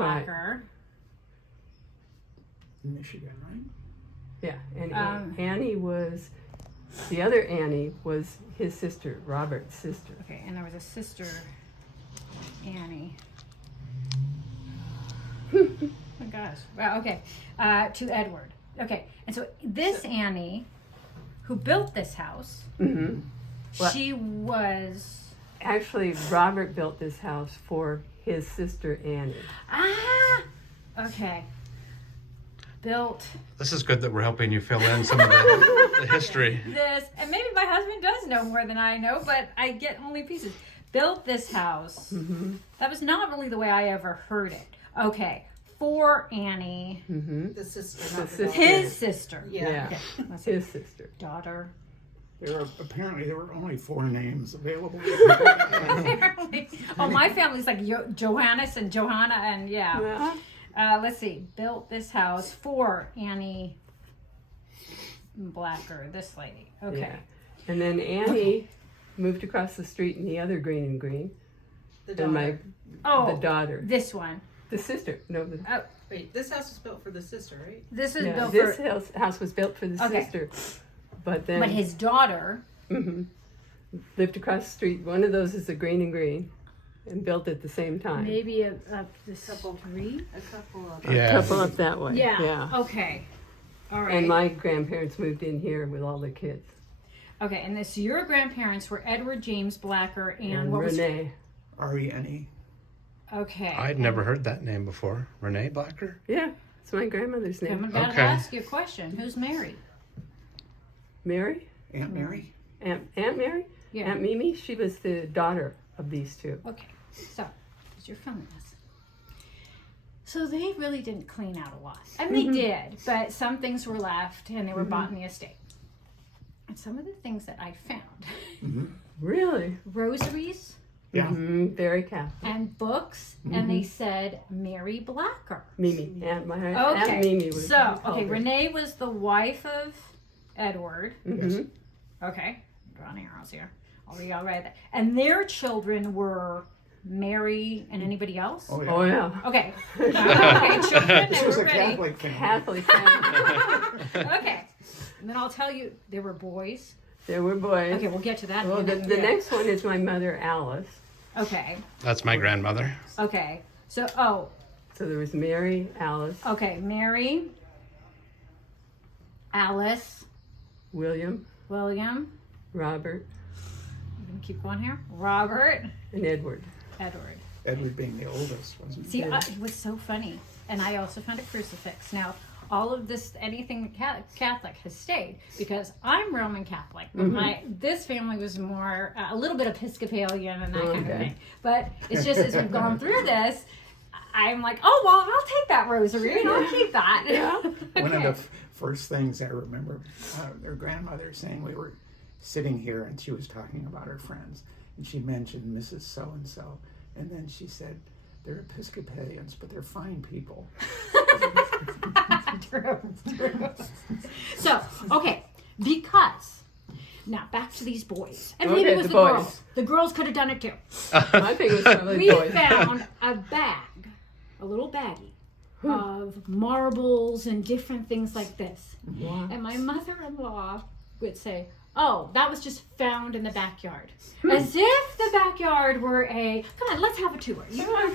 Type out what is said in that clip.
Blacker. In Michigan, right? Yeah, and Annie was, the other Annie was his sister, Robert's sister. Okay, and there was a sister, Annie. Oh my gosh. Well, okay. To Edward. Okay, and so this Annie, who built this house, Well, she was... Actually, Robert built this house for his sister Annie. Okay. Built This is good that we're helping you fill in some of the history. this, and maybe my husband does know more than I know, but I get only pieces. Built this house. That was not really the way I ever heard it. Okay, for Annie, The sister, not the daughter. his sister. Yeah. Okay, let's see. His sister. Daughter. Apparently there were only 4 names available. Apparently. Oh, my family's like Johannes and Johanna, and yeah. Let's see. Built this house for Annie Blacker, this lady. Okay. Yeah. And then Annie moved across the street in the other green and green. The And daughter. the daughter. This one. The sister. No, Wait, this house was built for the sister, right? This is yeah, built this for... house was built for the Okay. sister. But then But his daughter... lived across the street. One of those is the green and green. And built at the same time. Maybe a couple three? A couple of Yeah. Couple up that way. Yeah. Okay. All right. And my grandparents moved in here with all the kids. Okay, and so your grandparents were Edward James Blacker and what Renee. R-E-N-E. was... Okay. I'd never heard that name before. Renee Blacker? Yeah, it's my grandmother's name. I'm going to Okay. ask you a question. Who's married? Mary? Aunt Mary? Aunt Mary? Yeah. Aunt Mimi? She was the daughter of these two. Okay, so, because you're filming this. So they really didn't clean out a lot. And they did, but some things were left and they were bought in the estate. And some of the things that I found, Really? rosaries Yeah. Very Catholic. and books, and they said Mary Blacker. Mimi. Aunt Okay, Mimi was so, called okay, her. Renee was the wife of Edward. Yes. Okay, drawing arrows here. I'll read all right. And their children were Mary and anybody else? Oh, yeah. Oh, yeah. Okay. Okay, children, This they was were a ready. Catholic family. Catholic family. Okay. And then I'll tell you, there were boys. There were boys. Okay, we'll get to that. Well, in a the minute. Yeah. next one is my mother, Alice. Okay. That's my grandmother. Okay. So, So there was Mary, Alice, okay. Mary, Alice, William, William. Robert, I'm going to keep going here. Robert, and Edward. Edward. Edward being the oldest, wasn't he? See, it was so funny. And I also found a crucifix. Now, all of this, anything Catholic has stayed because I'm Roman Catholic. But this family was more, a little bit Episcopalian and that kind of Okay. thing. But it's just as we've gone through this, I'm like, oh, well, I'll take that rosary and I'll keep that. Yeah. One of the first things I remember their grandmother saying, we were sitting here and she was talking about her friends. And she mentioned Mrs. So-and-so. And then she said, they're Episcopalians, but they're fine people. True. So, okay, because now back to these boys, and maybe Okay, it was the the boys. girls. The girls could have done it too. I think it was probably We boys. found a bag, a little baggie of marbles and different things like this. Wow. And my mother-in-law would say, oh, that was just found in the backyard. As if the backyard were come on, let's have a tour. You want